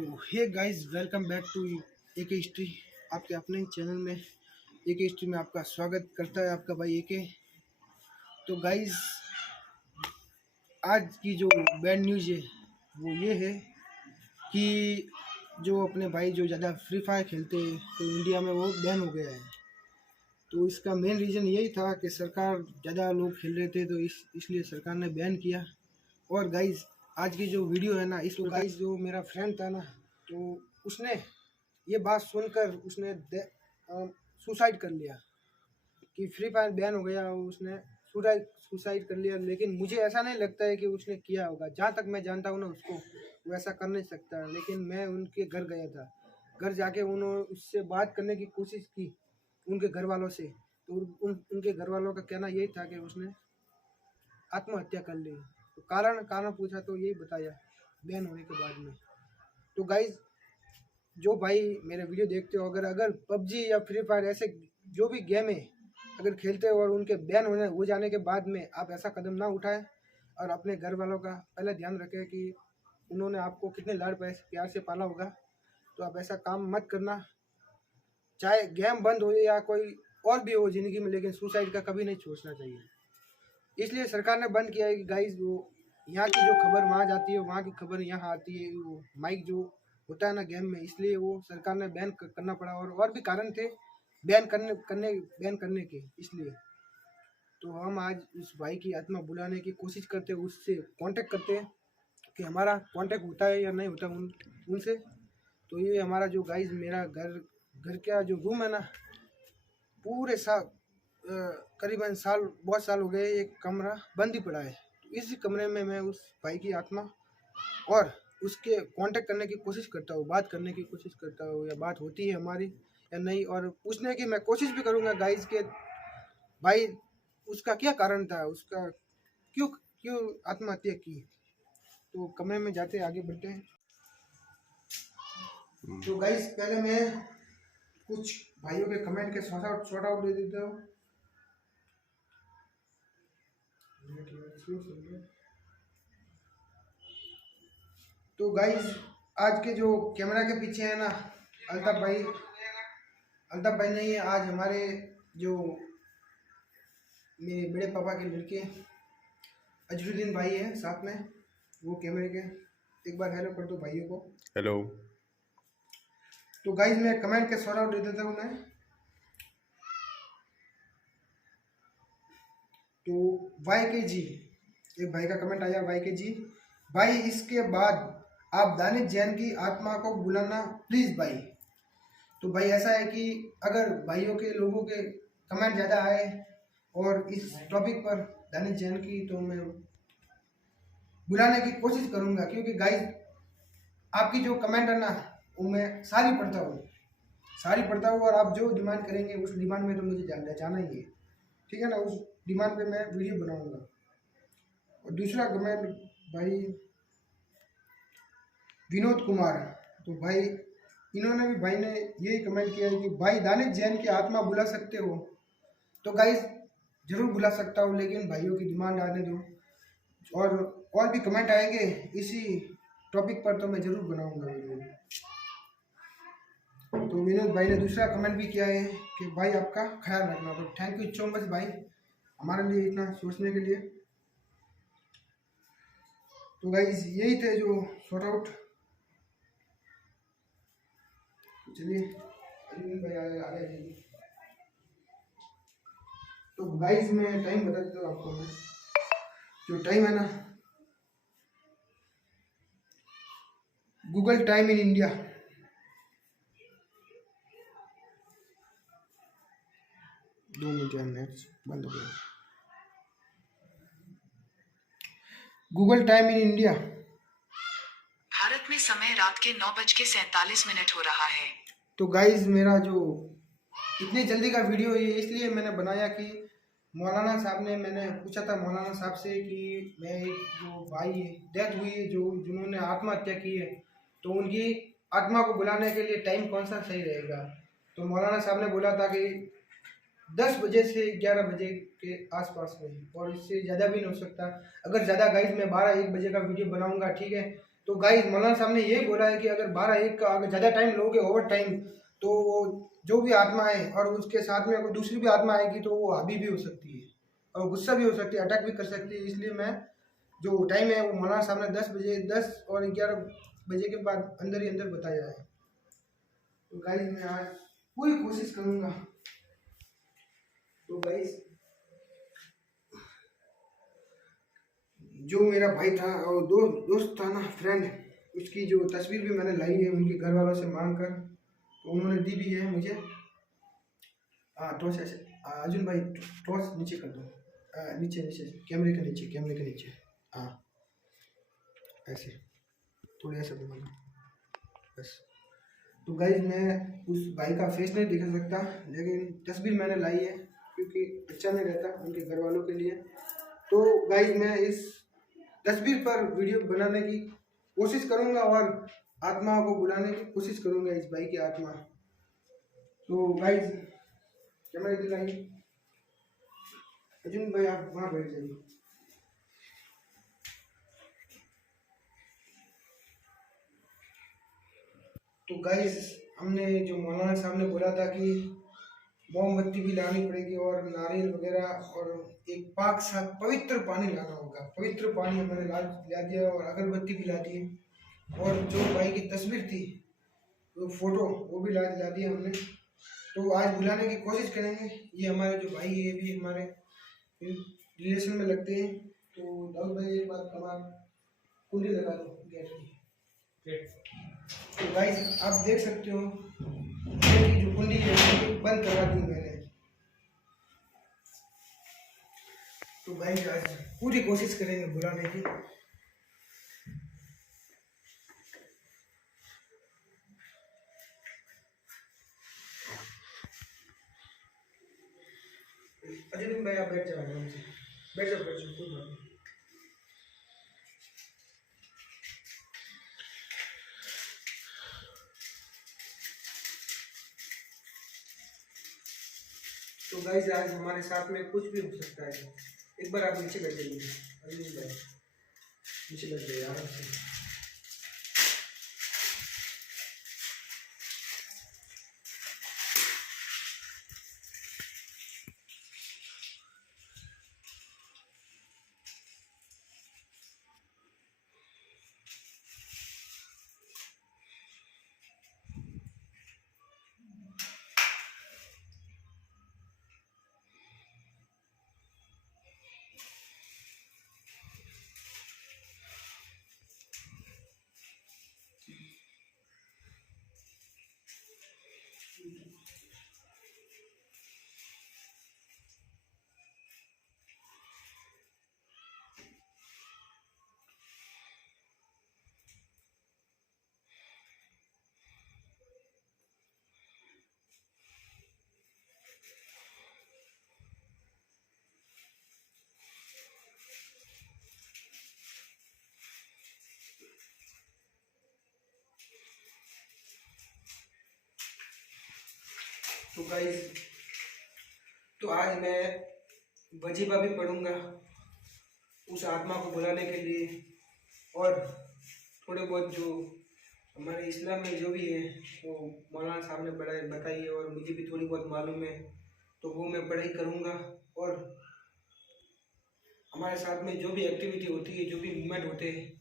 तो hey guys, welcome back to AK history. आपके अपने ही चैनल में AK हिस्ट्री में आपका स्वागत करता है आपका भाई AK। तो गाइस, आज की जो बैड न्यूज़ है वो ये है कि जो अपने भाई जो ज़्यादा फ्री फायर खेलते हैं तो इंडिया में वो बैन हो गया है। तो इसका मेन रीज़न यही था कि सरकार ज़्यादा लोग खेल रहे थे, तो इसलिए सरकार ने बैन किया। और गाइस, आज की जो वीडियो है ना, इसको गाइस जो मेरा फ्रेंड था ना, तो उसने ये बात सुनकर उसने सुसाइड कर लिया कि फ्री फायर बैन हो गया। उसने सुसाइड कर लिया। लेकिन मुझे ऐसा नहीं लगता है कि उसने किया होगा। जहाँ तक मैं जानता हूँ ना, उसको वो ऐसा कर नहीं सकता। लेकिन मैं उनके घर गया था, घर जाके उन्होंने उससे बात करने की कोशिश की उनके घर वालों से। तो उनके घर वालों का कहना यही था कि उसने आत्महत्या कर ली। तो कारण पूछा तो यही बताया बैन होने के बाद में। तो गाइज, जो भाई मेरे वीडियो देखते हो, अगर पबजी या फ्री फायर ऐसे जो भी गेम है अगर खेलते हो और उनके बैन हो जाने के बाद में आप ऐसा कदम ना उठाएं और अपने घर वालों का पहले ध्यान रखें कि उन्होंने आपको कितने लाड प्यार से पाला होगा। तो आप ऐसा काम मत करना, चाहे गेम बंद हो या कोई और भी हो ज़िंदगी में, लेकिन सुसाइड का कभी नहीं सोचना चाहिए। इसलिए सरकार ने बंद किया है कि गाइज, वो यहाँ की जो खबर वहाँ जाती है, वहाँ की खबर यहाँ आती है। वो माइक जो होता है ना गेम में, इसलिए वो सरकार ने बैन करना पड़ा। और भी कारण थे बैन करने के, इसलिए। तो हम आज उस भाई की आत्मा बुलाने की कोशिश करते हैं, उससे कांटेक्ट करते हैं कि हमारा कांटेक्ट होता है या नहीं होता उनसे। तो ये हमारा जो गाइज मेरा घर का जो रूम है ना, पूरे साल करीबन बहुत साल हो गए एक कमरा बंद ही पड़ा है। तो इसी कमरे में मैं उस भाई की आत्मा और उसके कांटेक्ट करने की कोशिश करता हूँ, बात करने की कोशिश करता हूँ, या बात होती है हमारी या नहीं, और पूछने की मैं कोशिश भी करूँगा गाइज के भाई उसका क्या कारण था, उसका क्यों आत्महत्या की। तो कमरे में जाते आगे बढ़ते हैं। तो गाइज, पहले मैं कुछ भाइयों के कमेंट के शॉर्ट आउट दे देता हूँ। तो गाइज, आज के जो कैमरा के पीछे है ना, अल्ताफ भाई नहीं है। आज हमारे जो मेरे बड़े पापा के लड़के अजरुद्दीन भाई है साथ में, वो कैमरे के। एक बार हेलो कर दो भाइयों को। हेलो। तो गाइज, मैं कमेंट के शॉर्ट आउट दे देता हूँ मैं। तो YKG, एक भाई का कमेंट आया, YKG भाई, इसके बाद आप दानिश जैन की आत्मा को बुलाना प्लीज़ भाई। तो भाई ऐसा है कि अगर भाइयों के लोगों के कमेंट ज़्यादा आए और इस टॉपिक पर दानिश जैन की, तो मैं बुलाने की कोशिश करूँगा। क्योंकि गाइज, आपकी जो कमेंट है ना, वो मैं सारी पढ़ता हूँ और आप जो डिमांड करेंगे उस डिमांड में तो मुझे जाना ही है, ठीक है ना। उस डिमांड पे मैं वीडियो बनाऊंगा। और दूसरा कमेंट भाई विनोद कुमार, तो भाई इन्होंने भी, भाई ने यही कमेंट किया है कि भाई दानिश जैन की आत्मा बुला सकते हो। तो गाइज, जरूर बुला सकता हूँ, लेकिन भाइयों की डिमांड आने दो। और भी कमेंट आएंगे इसी टॉपिक पर, तो मैं जरूर बनाऊंगा वीडियो। तो विनोद भाई ने दूसरा कमेंट भी किया है कि भाई आपका ख्याल रखना। तो थैंक यू सो मच भाई, हमारे लिए इतना सोचने के लिए। तो गाइस, यही थे जो शॉर्ट आउट। चलिए भाई आगे जाइए। तो गाइस, मैं टाइम बता देता हूँ आपको। मैं जो टाइम है ना, गूगल टाइम इन इंडिया, दो मिनट या नेट बंद हो गया। Google time in India, Bharat में समय रात के 9:47 हो रहा है। तो गाइस, मेरा जो इतनी जल्दी का वीडियो है इसलिए मैंने बनाया कि मौलाना साहब ने, मैंने पूछा था मौलाना साहब से कि मैं एक जो भाई है डेथ हुई है, जिन्होंने आत्महत्या की है, तो उनकी आत्मा को बुलाने के लिए टाइम कौन सा सही रहेगा। तो मौलाना साहब ने बोला था कि 10 बजे से 11 बजे के आसपास में, और इससे ज़्यादा भी नहीं हो सकता। अगर ज़्यादा गाइस मैं 12-1 बजे का वीडियो बनाऊंगा, ठीक है, तो गाइस मौलाना साहब ने ये बोला है कि अगर 12-1 का अगर ज़्यादा टाइम लोगे ओवर टाइम, तो वो जो भी आत्मा है और उसके साथ में अगर दूसरी भी आत्मा आएगी तो वो हावी भी हो सकती है और गुस्सा भी हो सकती है, अटैक भी कर सकती है। इसलिए मैं जो टाइम है वो मौलाना साहब ने 10 और 11 बजे के बाद अंदर ही अंदर बताया है। तो गाइस मैं आज पूरी कोशिश करूँगा। तो गाइस जो मेरा भाई था और दोस्त था ना, फ्रेंड, उसकी जो तस्वीर भी मैंने लाई है उनके घर वालों से मांग कर, तो उन्होंने दी भी है मुझे। हाँ टॉर्च ऐसे, अर्जुन भाई टॉर्च नीचे कर दो, नीचे नीचे कैमरे के नीचे, हाँ ऐसे थोड़ी ऐसे घुमा दो बस। तो गाइस मैं उस भाई का फेस नहीं दिखा सकता, लेकिन तस्वीर मैंने लाई है क्योंकि अच्छा नहीं रहता उनके घर वालों के लिए। तो गाइस मैं इस तस्वीर पर वीडियो बनाने की कोशिश करूंगा और आत्मा को बुलाने की कोशिश करूंगा, इस भाई की आत्मा। तो गाइस कैमरा दिलाइए, अर्जुन भाई आप वहाँ बैठ जाइए। तो गाइस हमने जो मौलाना साहब ने बोला था कि मोमबत्ती भी लानी पड़ेगी और नारियल वगैरह और एक पाक सा पवित्र पानी लाना होगा। पवित्र पानी हमने ला दिया और अगरबत्ती भी ला दी और जो भाई की तस्वीर थी वो फोटो वो भी ला दिया हमने। तो आज बुलाने की कोशिश करेंगे। ये हमारे जो भाई है ये भी हमारे रिलेशन में लगते हैं। तो दाऊद भाई एक बात कमाल, कुंडी लगा दो गेट की। तो गाइस आप देख सकते हो गेट की जो कुंडी है वो बंद करवा दी मैंने। तो गाइस आज पूरी कोशिश करेंगे बुलाने की। अजय भाई आप बैठ जाओ आराम से, बैठ जाओ कोई बात नहीं। तो गाइस आज हमारे साथ में कुछ भी हो सकता है। एक बार आप नीचे बैठ जाइए अजय भाई, नीचे बैठ जाइए आराम से। तो गाइस तो आज मैं वजीफा भी पढ़ूंगा उस आत्मा को बुलाने के लिए, और थोड़े बहुत जो हमारे इस्लाम में जो भी है वो मौलाना साहब ने बताई है और मुझे भी थोड़ी बहुत मालूम है, तो वो मैं पढ़ाई करूंगा। और हमारे साथ में जो भी एक्टिविटी होती है, जो भी मूवमेंट होते हैं,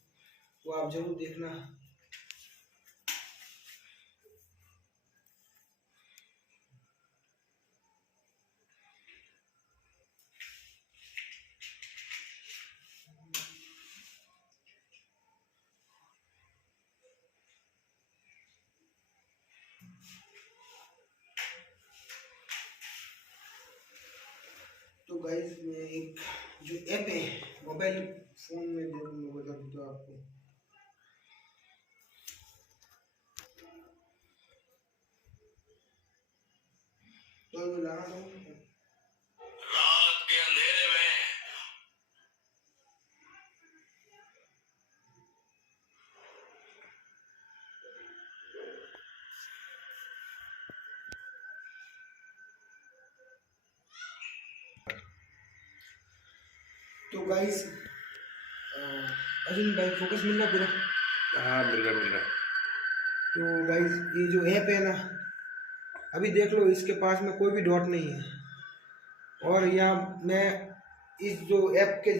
वो आप जरूर देखना। तो गाइस मैं एक जो ऐप है मोबाइल फोन में मैं बता दूँ आपको। तो ये लाना दो। रात के अंधेरे में तो गाइस अर्जुन भाई फोकस मिल रहा पूरा, हाँ मिल रहा है। तो गाइज ये जो ऐप है ना, अभी देख लो इसके पास में कोई भी डॉट नहीं है। और यहाँ मैं इस जो ऐप के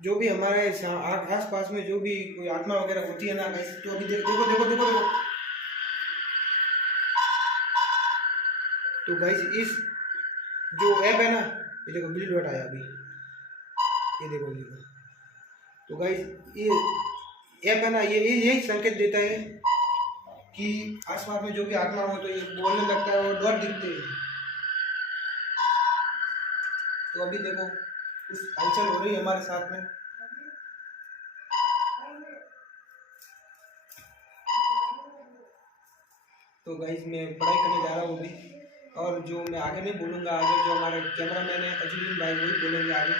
जो भी हमारे आस पास में जो भी कोई आत्मा वगैरह होती है ना गाइज, तो अभी देखो देखो देखो देखो देखो। तो गाइज इस जो ऐप है ना, ये देखो बिल डॉट आया अभी, ये देखो ये देखो। तो गाइज ये ऐप है ना, ये यही संकेत देता है कि आसपास में जो भी आत्मा हो तो ये बोलने लगता है और डॉट दिखते हैं। तो अभी देखो कुछ हलचल हो रही है हमारे साथ में। तो गाइज मैं पढ़ाई करने जा रहा हूँ अभी, और जो मैं आगे नहीं बोलूँगा, आगे जो हमारे कैमरामैन है अजुद्दीन भाई वही बोलेंगे आगे।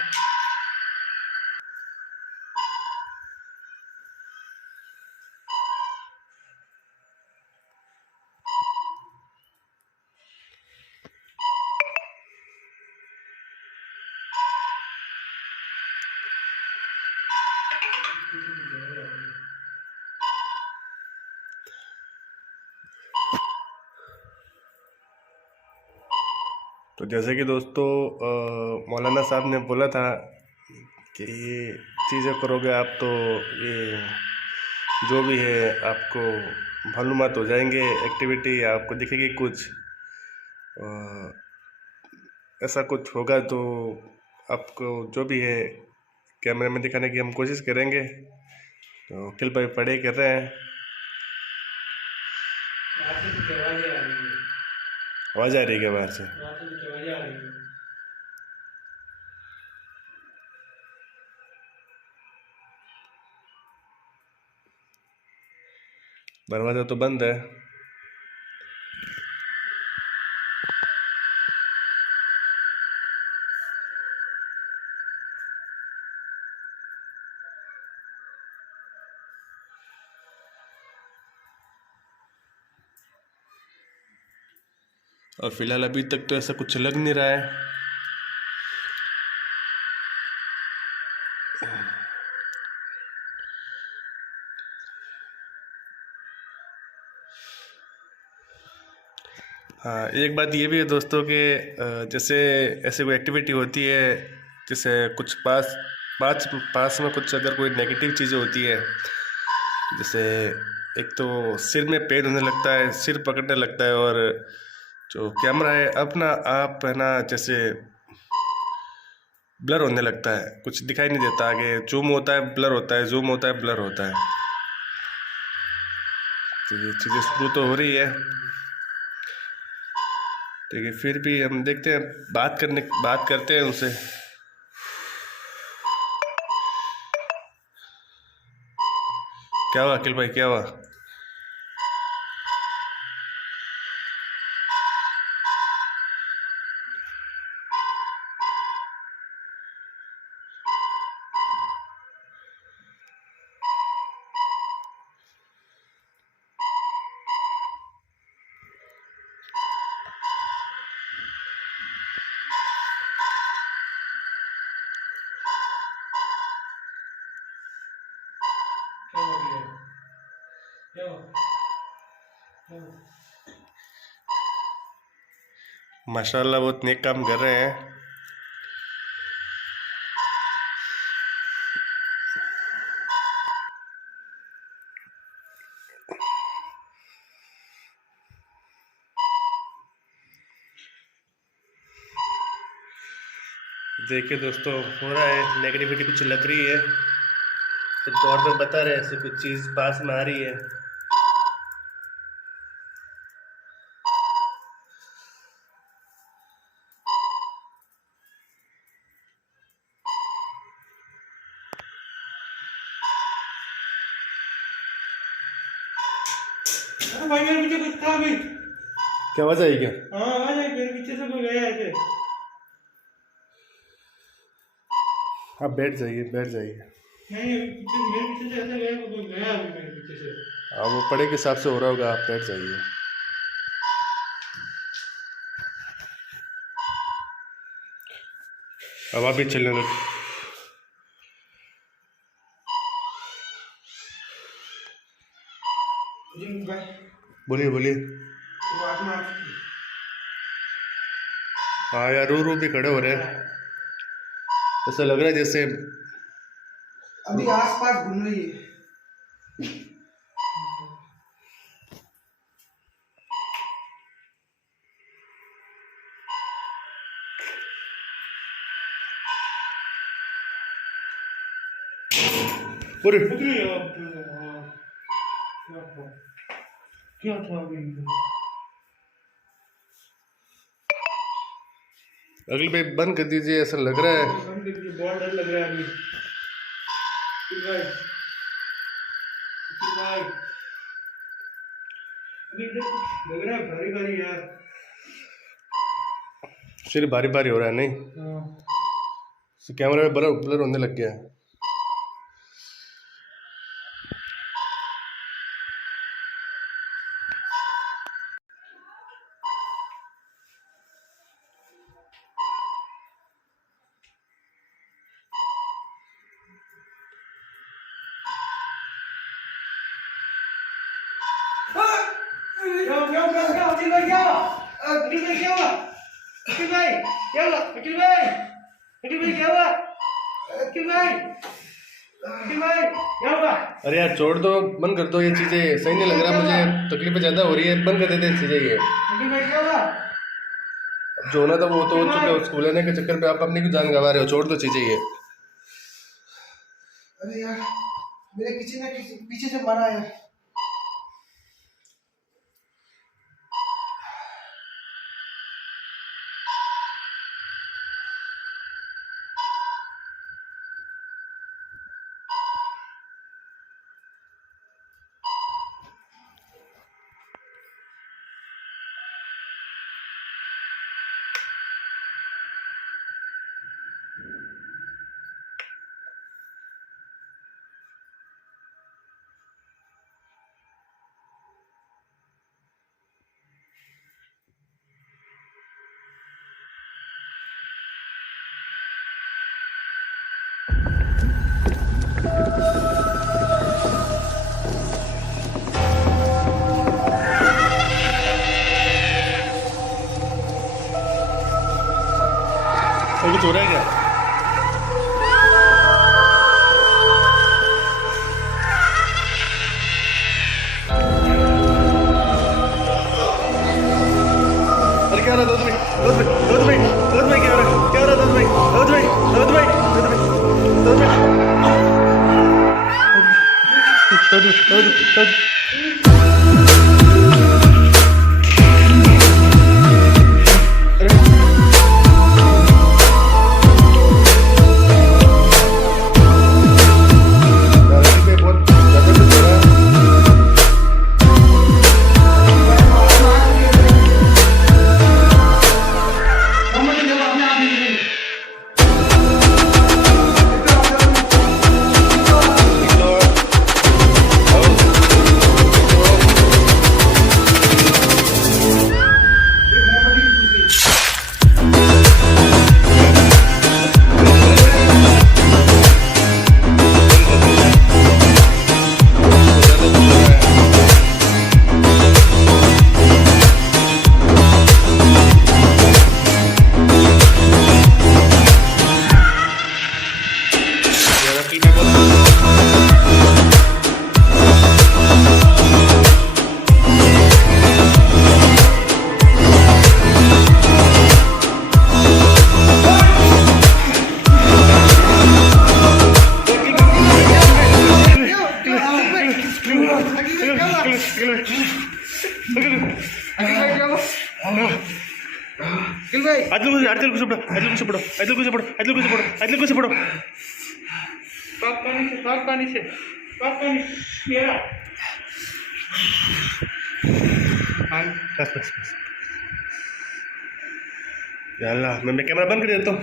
तो जैसे कि दोस्तों मौलाना साहब ने बोला था कि ये चीज़ें करोगे आप तो ये जो भी है आपको मालूमात हो जाएंगे, एक्टिविटी आपको दिखेगी कुछ, ऐसा कुछ होगा तो आपको जो भी है कैमरे में दिखाने की हम कोशिश करेंगे। तो अखिल भाई पढ़ाई कर रहे हैं। आवाज़ आ रही है क्या बाहर से? दरवाज़ा तो बंद है। और फिलहाल अभी तक तो ऐसा कुछ लग नहीं रहा है। हाँ, एक बात ये भी है दोस्तों कि जैसे ऐसे कोई एक्टिविटी होती है, जैसे कुछ पास में कुछ अगर कोई नेगेटिव चीज़ें होती है, जैसे एक तो सिर में पेन होने लगता है, सिर पकड़ने लगता है, और जो कैमरा है अपना आप है ना जैसे ब्लर होने लगता है, कुछ दिखाई नहीं देता, आगे जूम होता है ब्लर होता है, जूम होता है ब्लर होता है। तो ये चीज़ें शुरू तो हो रही है, लेकिन फिर भी हम देखते हैं, बात करते हैं उनसे। क्या हुआ अखिल भाई, क्या हुआ? माशाल्लाह बहुत नेक काम कर रहे हैं। देखिए दोस्तों, हो रहा है, नेगेटिविटी कुछ लग रही है, तो दौर में बता रहे ऐसे कुछ चीज़ पास में आ रही है। भाई मेरे पीछे कुछ था अभी। क्या आवाज़ आई क्या? हाँ आवाज आई, मेरे पीछे से कोई गया ऐसे। आप बैठ जाइए, बैठ जाइए। नहीं मेरे पीछे से ऐसे गया, कोई गया अभी मेरे पीछे से। अब वो पढ़े के हिसाब से हो रहा होगा, आप बैठ जाइए। अब आप भी चलने दो। बोलिए बोलिए। वो आत्मा आ चुकी है। हाँ यार, रू भी खड़े हो रहे हैं, ऐसा लग रहा है जैसे अभी आसपास घूम रही है। अरे क्या था अभी? अगले भाई बंद कर दीजिए, ऐसा लग रहा है। बहुत डर लग रहा है अभी। भाई अभी लग रहा है भारी भारी यार। सिर भारी भारी हो रहा है नहीं? कैमरा में ब्लर ब्लर होने लग गया है। अरे यार छोड़ दो, बंद कर दो, ये चीजें सही नहीं लग रहा मुझे, तकलीफें ज्यादा हो रही है, बंद कर देते चीजें ये। अब जो होना था वो तो हो चुका है, उसको लेने के चक्कर पे आप अपनी भी जान गंवा रहे हो, छोड़ दो चीजें ये। अरे यार मेरे किसी ने पीछे से मारा है। और कुछ हो रहा है क्या? अरे क्या हो रहा है दोस्त भाई? दोस्त भाई क्या हो रहा है? क्या हो रहा है दोस्त भाई? दोस्त भाई दोस्त भाई दोस्त भाई दोस्त भाई यार मैं कैमरा बंद कर देता हूँ।